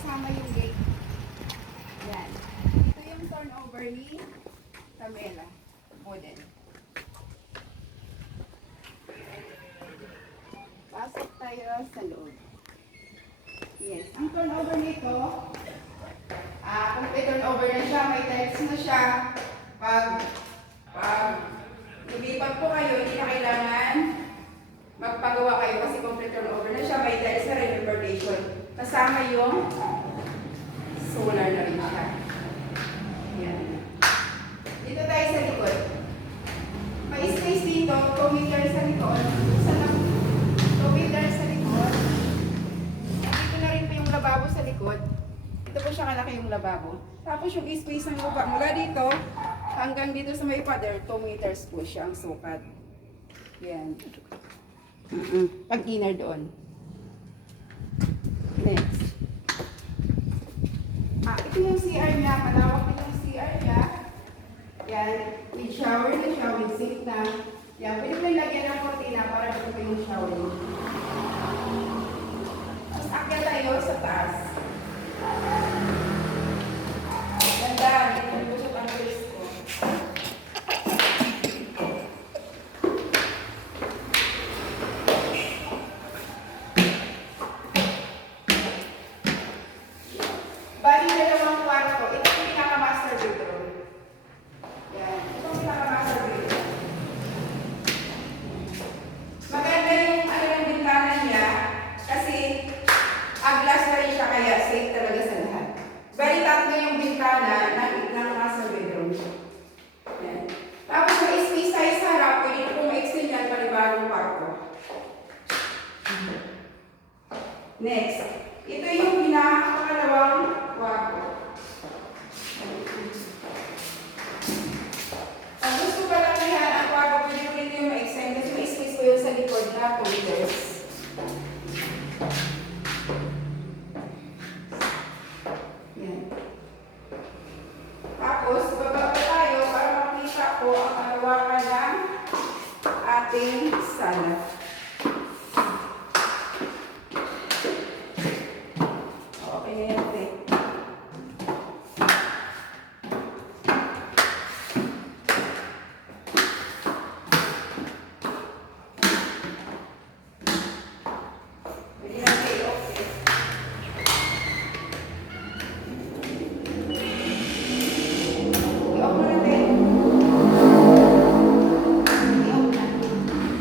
kasama yung gate. Yan. Ito yung turnover ni Camela model. Pasok tayo sa loob. Yes. Ang turnover nito, complete turnover na siya. May tiles na siya. Pag lumipat po kayo, hindi na kailangan magpagawa kayo kasi complete turnover na siya. May tiles na rin, partition. Kasama yung solar na rin siya. Yan. Dito tayo sa likod. May space dito, 2 meters sa likod. 2 meters sa likod. Dito na rin po yung lababo sa likod. Ito po siya kalaki yung lababo. Tapos yung space ng lupa mula dito hanggang dito sa may pader, 2 meters po siya ang sukat. Yan. Pag inner doon. Next. Ito yung CR niya. Malawak din yung CR niya. Yan. With shower na siya. With sink na. Yan. Pwede mo lagyan ng cortina para dito yung shower niya. Tapos akyat tayo sa taas. Ganda. Ito po siya pang twist ko. Bali, dalawang kwarto. Ito yung pinaka-master bedroom. Yan. Ito yung pinaka-master bedroom. Maganda yung ng bintana niya kasi glass na rin siya kaya safe talaga sa lahat. Bali, tatlo yung bintana ng master bedroom. Yan. Tapos may space tayo sa harap. Pwede na kung ma-extend yan palibagong kwarto. Next. Ito yung pinakalawang kwarto.